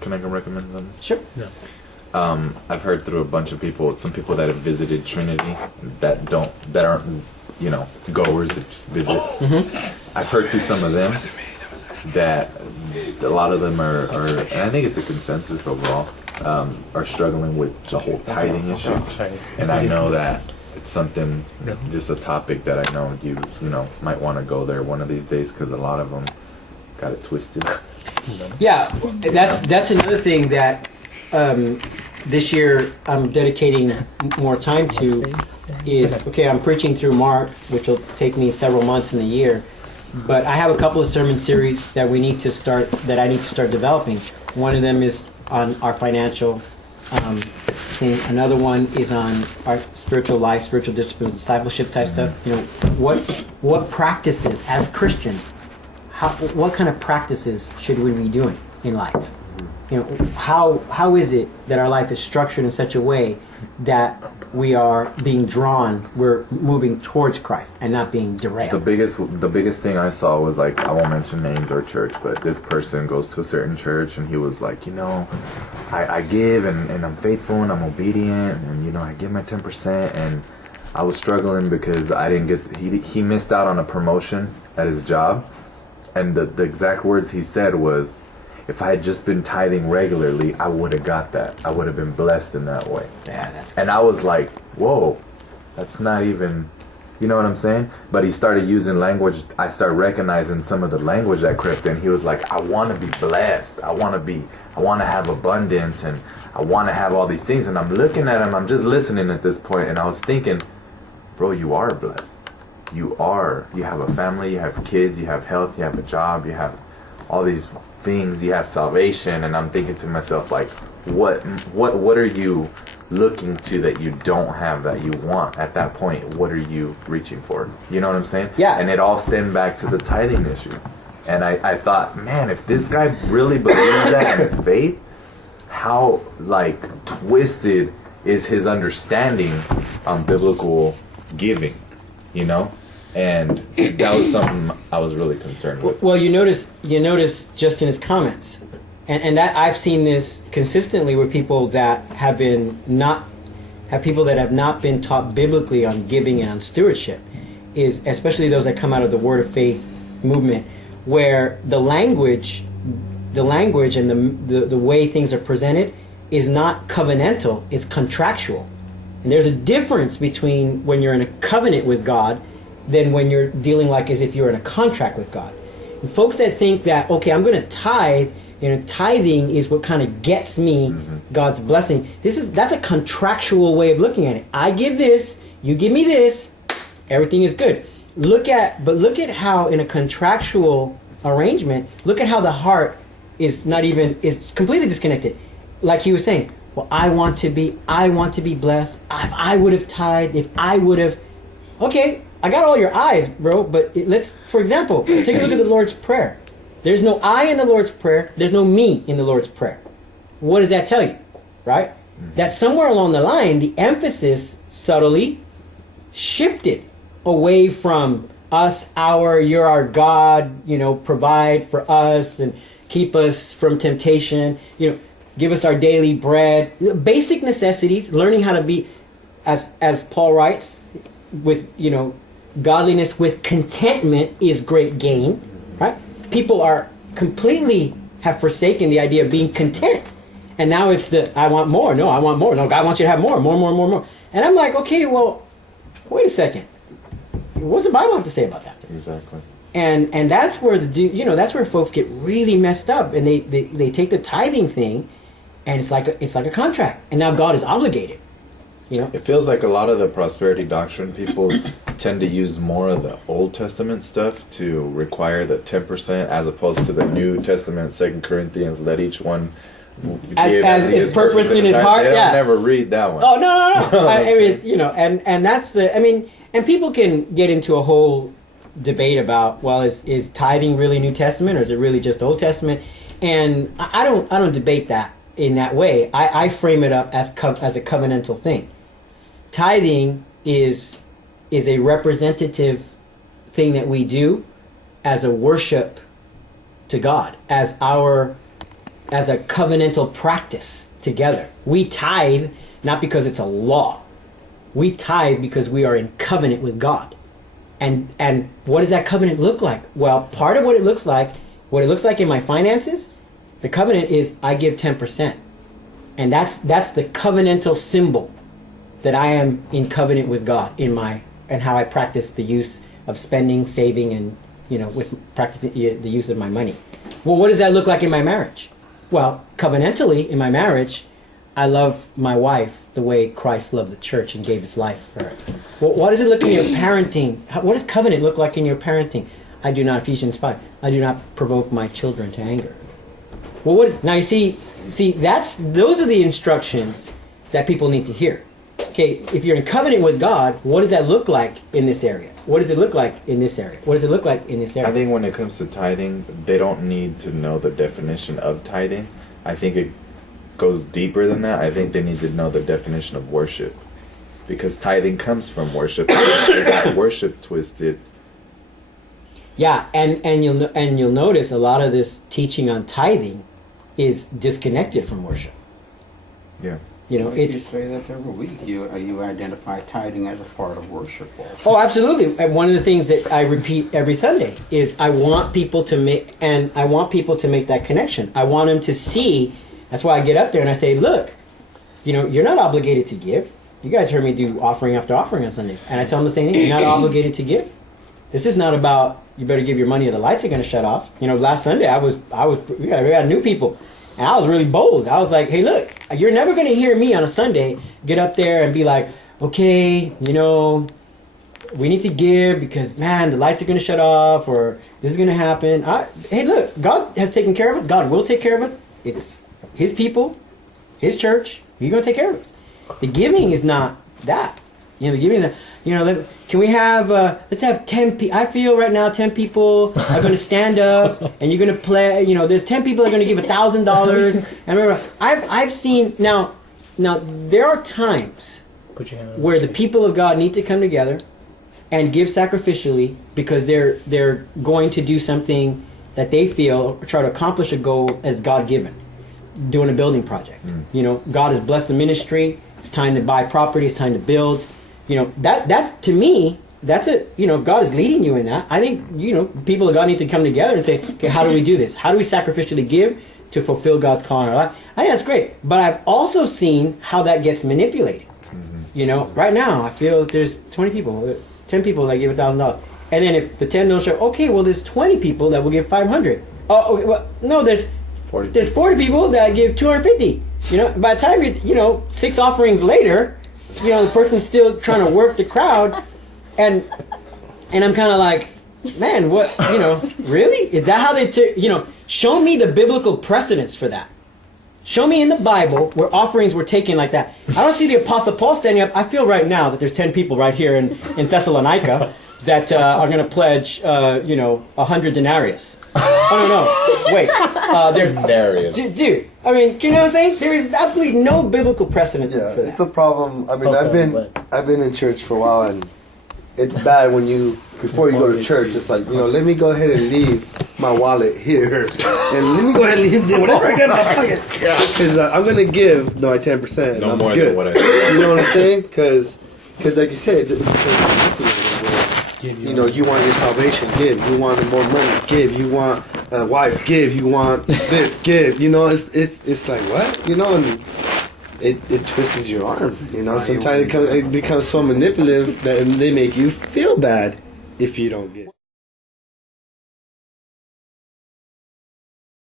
can I recommend them? Sure. Yeah. I've heard through a bunch of people, some people that have visited Trinity that aren't, goers that just visit. Mm-hmm. I've heard through some of them that a lot of them are, and I think it's a consensus overall, are struggling with the whole tithing issue. And I know that it's something, just a topic that I know you might want to go there one of these days, because a lot of them got it twisted. Yeah, that's another thing that this year I'm dedicating more time to is, okay, I'm preaching through Mark, which will take me several months in the year, but I have a couple of sermon series that I need to start developing. One of them is on our financial thing. Another one is on our spiritual life, spiritual disciplines, discipleship type stuff. What practices as Christians, what kind of practices should we be doing in life? How is it that our life is structured in such a way that we are being drawn, we're moving towards Christ and not being derailed? The biggest thing I saw was, like, I won't mention names or church, but this person goes to a certain church and he was like, I give and I'm faithful and I'm obedient and I give my 10%, and I was struggling because I didn't get he missed out on a promotion at his job, and the exact words he said was, if I had just been tithing regularly, I would have got that. I would have been blessed in that way. Yeah, that's and I was like, whoa, that's not even, you know what I'm saying? But he started using language. I started recognizing some of the language that crept in. He was like, I want to be blessed. I want to have abundance, and I want to have all these things. And I'm looking at him. I'm just listening at this point, and I was thinking, bro, you are blessed. You have a family, you have kids, you have health, you have a job, you have all these things, you have salvation. And I'm thinking to myself, like, what are you looking to that you don't have that you want at that point? What are you reaching for? You know what I'm saying? Yeah. And it all stemmed back to the tithing issue. And I thought, man, if this guy really believes that in his faith, how, like, twisted is his understanding on biblical giving, And that was something I was really concerned with. Well, you notice just in his comments, and that I've seen this consistently with people that have not been taught biblically on giving and on stewardship, is especially those that come out of the Word of Faith movement, where the language and the way things are presented is not covenantal, it's contractual. And there's a difference between when you're in a covenant with God than when you're dealing like as if you're in a contract with God. And folks that think that, okay, I'm going to tithe, tithing is what kind of gets me God's blessing. That's a contractual way of looking at it. I give this, you give me this, everything is good. Look at how in a contractual arrangement, look at how the heart is completely disconnected. Like he was saying, well, I want to be blessed. If I would have tithed, if I would have, okay, I got all your I's, bro, but for example, take a look at the Lord's Prayer. There's no I in the Lord's Prayer. There's no me in the Lord's Prayer. What does that tell you, right? That somewhere along the line, the emphasis subtly shifted away from us, you're our God, provide for us and keep us from temptation, give us our daily bread, basic necessities, learning how to be, as Paul writes, with, godliness with contentment is great gain, right? People have forsaken the idea of being content. And now it's I want more. No, I want more. No, God wants you to have more. And I'm like, okay, well, wait a second. What's the Bible have to say about that? Exactly. And that's where that's where folks get really messed up, and they take the tithing thing, and it's like a contract, and now God is obligated. It feels like a lot of the prosperity doctrine people tend to use more of the Old Testament stuff to require the 10%, as opposed to the New Testament, 2 Corinthians, let each one give as his purpose in his heart. They don't Yeah. never read that one. Oh no! I mean, and that's and people can get into a whole debate about, well, is tithing really New Testament or is it really just Old Testament? And I don't debate that in that way. I frame it up as a covenantal thing. Tithing is a representative thing that we do as a worship to God, as our as a covenantal practice together. We tithe not because it's a law. We tithe because we are in covenant with God. And what does that covenant look like? Well, part of what it looks like in my finances, the covenant is I give 10%. And that's the covenantal symbol that I am in covenant with God and how I practice the use of spending, saving, and with practicing the use of my money. Well, what does that look like in my marriage? Well, covenantally in my marriage, I love my wife the way Christ loved the church and gave his life for her. Well, what does it look in your parenting? What does covenant look like in your parenting? I do not, Ephesians 5, I do not provoke my children to anger. Well, now you see, those are the instructions that people need to hear. Okay, if you're in covenant with God, what does that look like in this area? What does it look like in this area? What does it look like in this area? I think when it comes to tithing, they don't need to know the definition of tithing. I think it goes deeper than that. I think they need to know the definition of worship, because tithing comes from worship. They got worship twisted. Yeah, and you'll notice a lot of this teaching on tithing is disconnected from worship. Yeah. You say that every week. You identify tithing as a part of worship also. Oh, absolutely. And one of the things that I repeat every Sunday is I want people to make that connection. I want them to see. That's why I get up there and I say, look, you're not obligated to give. You guys heard me do offering after offering on Sundays, and I tell them the same thing. You're not obligated to give. This is not about you better give your money or the lights are going to shut off. Last Sunday we had new people. And I was really bold. I was like, hey, look, you're never going to hear me on a Sunday get up there and be like, okay, we need to give because, man, the lights are going to shut off or this is going to happen. Hey, look, God has taken care of us. God will take care of us. It's his people, his church. He's going to take care of us. The giving is not that. The giving, can we have, let's have 10 people. I feel right now 10 people are going to stand up and you're going to play, there's 10 people that are going to give $1,000. And remember, I've seen, now there are times where the people of God need to come together and give sacrificially because they're going to do something that they feel, or try to accomplish a goal as God-given, doing a building project. God has blessed the ministry. It's time to buy property. It's time to build. That's to me, that's it. If God is leading you in that, I think, people of God need to come together and say, okay, how do we do this? How do we sacrificially give to fulfill God's call in our life? I think that's great. But I've also seen how that gets manipulated. Right now, I feel that there's 10 people that give $1,000. And then if the 10 don't show, okay, well, there's 20 people that will give 500. Oh, okay, well, no, there's 40 people that give 250. By the time 6 offerings later, the person's still trying to work the crowd, and I'm kind of like, man, what, really? Is that how they, show me the biblical precedence for that. Show me in the Bible where offerings were taken like that. I don't see the Apostle Paul standing up. I feel right now that there's 10 people right here in Thessalonica that are going to pledge, 100 denarius. Oh, no. Wait. There's denarius. Dude, I mean, you know what I'm saying? There is absolutely no biblical precedence for that. It's a problem. I mean, I've been in church for a while, and it's bad when before you go to church, it's like, let me go ahead and leave my wallet here, and let me go ahead and leave whatever I get in my pocket, because I'm gonna give my 10%, and No I'm more good. than what I. You know what I'm saying? Because like you said, you want your salvation, give. You want more money, give. You want a wife, give. You want this, give. It's like what? And it twists your arm. Sometimes it becomes so manipulative that they make you feel bad if you don't give.